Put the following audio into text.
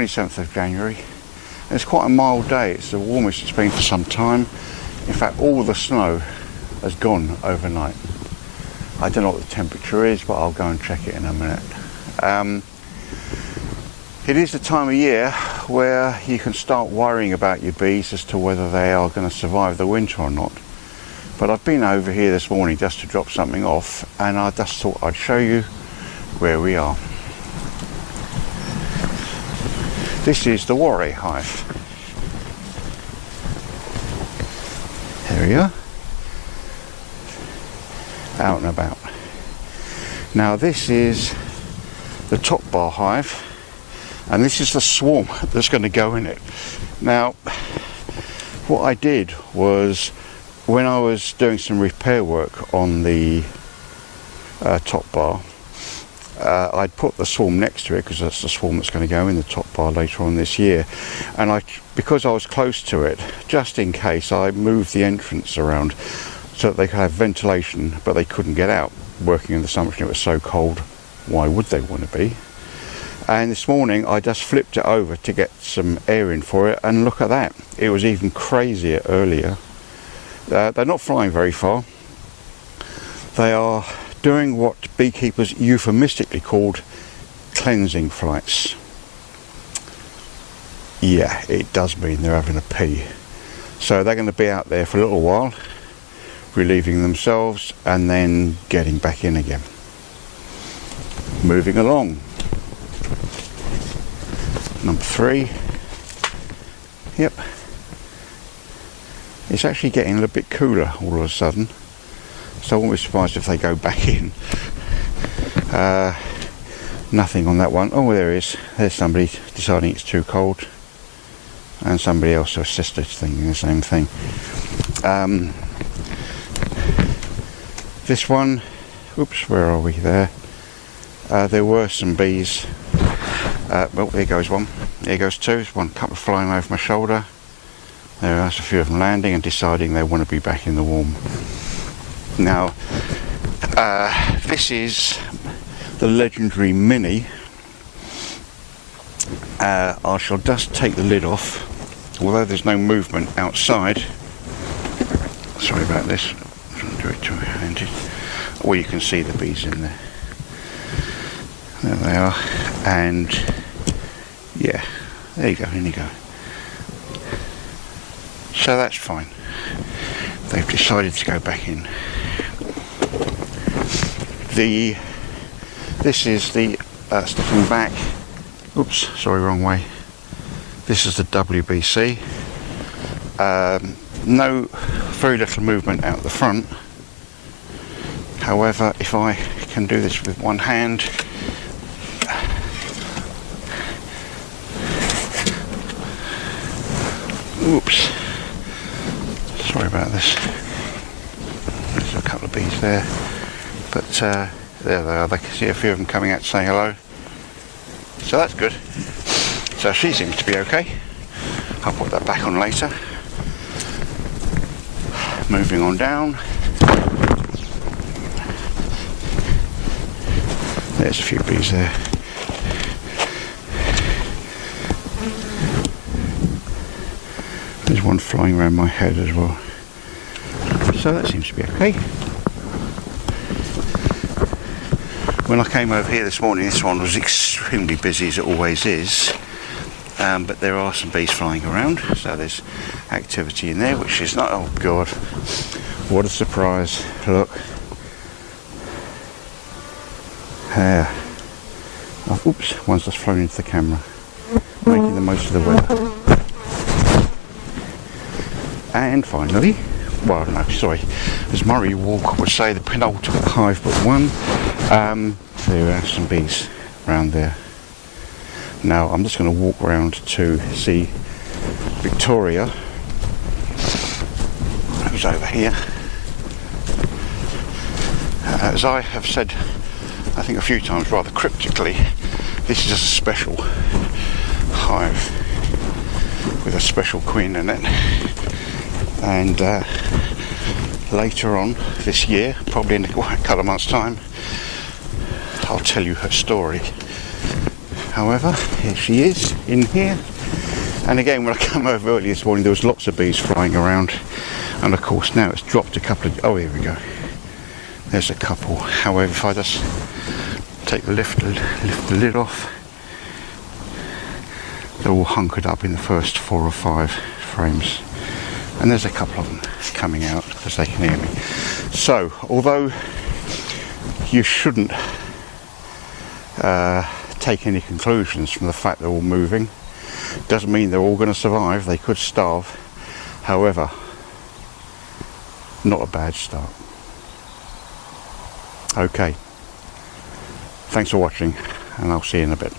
27th of January. It's quite a mild day. It's the warmest it's been for some time. In fact, all the snow has gone overnight. I don't know what the temperature is, but I'll go and check it in a minute. It is the time of year where you can start worrying about your bees as to whether they are going to survive the winter or not. But I've been over here this morning just to drop something off, and I just thought I'd show you where we are. This is the Warre hive. There we are. Out and about. Now this is the top bar hive, and this is the swarm that's going to go in it. Now what I did was, when I was doing some repair work on the top bar, I'd put the swarm next to it because that's the swarm that's going to go in the top bar later on this year, and because I was close to it, just in case, I moved the entrance around so that they could have ventilation, but they couldn't get out, working on the assumption it was so cold, why would they want to be? And this morning I just flipped it over to get some air in for it, and look at that, it was even crazier earlier. They're not flying very far. They are doing what beekeepers euphemistically called cleansing flights. Yeah, it does mean they're having a pee. So they're going to be out there for a little while, relieving themselves and then getting back in again. Moving along. Number 3. Yep. It's actually getting a little bit cooler all of a sudden, so I won't be surprised if they go back in. Nothing on that one. Oh, there is. There's somebody deciding it's too cold, and somebody else, or sister, thinking the same thing. This one, oops, where are we? There were some bees. Well, there goes one. There goes two. There's one couple flying over my shoulder. There's a few of them landing and deciding they want to be back in the warm. Now, this is the legendary Mini. I shall just take the lid off, although there's no movement outside. Sorry about this. I'll do it two-handed. Or you can see the bees in there. There they are. And yeah, there you go, in you go. So that's fine. They've decided to go back in. This is the stepping back. Oops, sorry, wrong way. This is the WBC. Very little movement out the front. However, if I can do this with one hand, oops. Sorry about this. There's a couple of bees there, but there they are. They can see a few of them coming out to say hello. So that's good. So she seems to be okay. I'll put that back on later. Moving on down. There's a few bees there. There's one flying around my head as well. So that seems to be okay. When I came over here this morning, this one was extremely busy, as it always is. But there are some bees flying around, so there's activity in there, which is not... Oh God, what a surprise. Look. There. Oh, oops, one's just flown into the camera. Making the most of the weather. And finally, well no, sorry, as Murray Walker would say, the penultimate hive but one. There are some bees around there. Now I'm just going to walk around to see Victoria, who's over here. As I have said, I think a few times rather cryptically, this is a special hive with a special queen in it. And later on this year, probably in a couple of months' time, I'll tell you her story. However, here she is in here. And again, when I came over earlier this morning, there was lots of bees flying around. And of course now it's dropped a couple of, oh, here we go. There's a couple. However, if I just lift the lid off, they're all hunkered up in the first 4 or 5 frames. And there's a couple of them coming out because they can hear me. So, although you shouldn't take any conclusions from the fact they're all moving, doesn't mean they're all going to survive. They could starve. However, not a bad start. Okay, thanks for watching, and I'll see you in a bit.